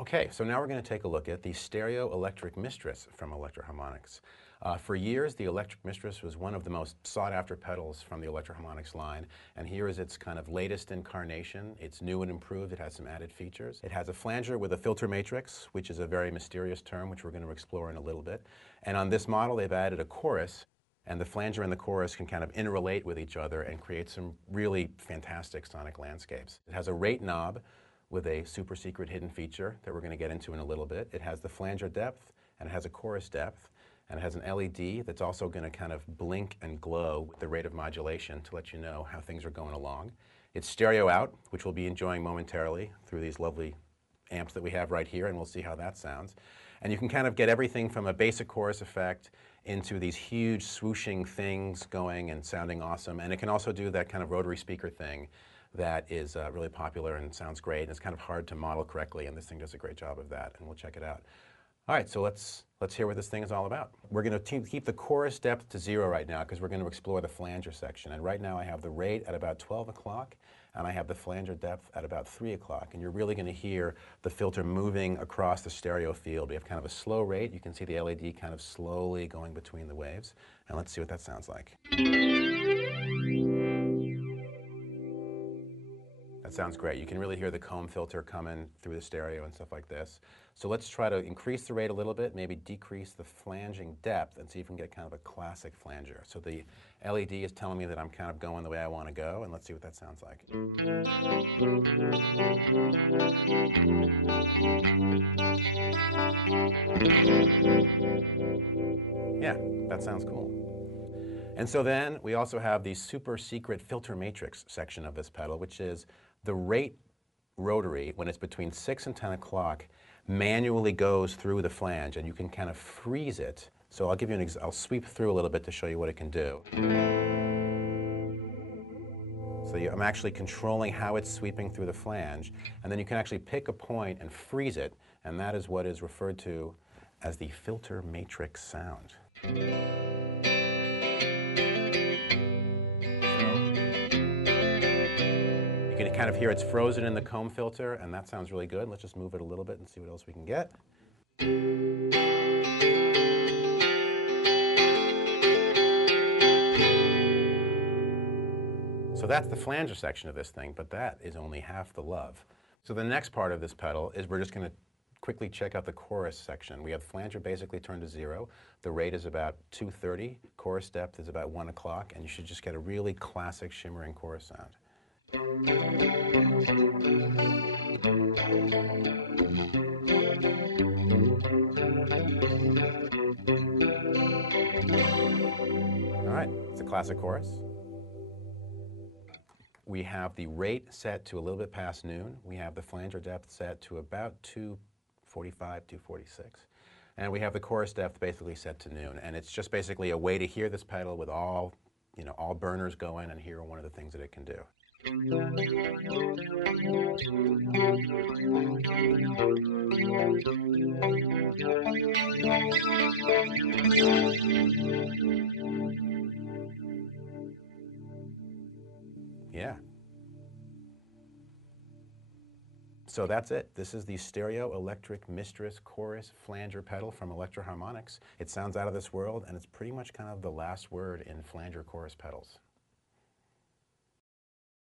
Okay, so now we're going to take a look at the stereo-electric-mistress from Electro Harmonix. For years, the Electric Mistress was one of the most sought-after pedals from the Electro Harmonix line, and here is its kind of latest incarnation. It's new and improved. It has some added features. It has a flanger with a filter matrix, which is a very mysterious term, which we're going to explore in a little bit. And on this model, they've added a chorus, and the flanger and the chorus can kind of interrelate with each other and create some really fantastic sonic landscapes. It has a rate knob with a super secret hidden feature that we're going to get into in a little bit. It has the flanger depth, and it has a chorus depth, and it has an LED that's also going to kind of blink and glow with the rate of modulation to let you know how things are going along. It's stereo out, which we'll be enjoying momentarily through these lovely amps that we have right here, and we'll see how that sounds. And you can kind of get everything from a basic chorus effect into these huge swooshing things going and sounding awesome, and it can also do that kind of rotary speaker thing that is really popular and sounds great, and it's kind of hard to model correctly, and this thing does a great job of that, and we'll check it out. All right, so let's hear what this thing is all about. We're going to keep the chorus depth to 0 right now because we're going to explore the flanger section, and right now I have the rate at about 12 o'clock, and I have the flanger depth at about 3 o'clock, and you're really going to hear the filter moving across the stereo field. We have kind of a slow rate. You can see the LED kind of slowly going between the waves, and let's see what that sounds like. That sounds great. You can really hear the comb filter coming through the stereo and stuff like this. So let's try to increase the rate a little bit, maybe decrease the flanging depth, and see if we can get kind of a classic flanger. So the LED is telling me that I'm kind of going the way I want to go, and let's see what that sounds like. Yeah, that sounds cool. And so then we also have the super secret filter matrix section of this pedal, which is the rate rotary, when it's between 6 and 10 o'clock, manually goes through the flange, and you can kind of freeze it. So I'll give you I'll sweep through a little bit to show you what it can do. So I'm actually controlling how it's sweeping through the flange, and then you can actually pick a point and freeze it, and that is what is referred to as the filter matrix sound. You can kind of hear it's frozen in the comb filter, and that sounds really good. Let's just move it a little bit and see what else we can get. So that's the flanger section of this thing, but that is only half the love. So the next part of this pedal is we're just going to quickly check out the chorus section. We have flanger basically turned to 0. The rate is about 230. Chorus depth is about 1 o'clock, and you should just get a really classic shimmering chorus sound. All right, it's a classic chorus. We have the rate set to a little bit past noon. We have the flanger depth set to about 245, 246. And we have the chorus depth basically set to noon. And it's just basically a way to hear this pedal with all burners going and hear one of the things that it can do. Yeah. So that's it. This is the stereo-electric-mistress chorus flanger pedal from Electro Harmonix. It sounds out of this world, and it's pretty much kind of the last word in flanger chorus pedals.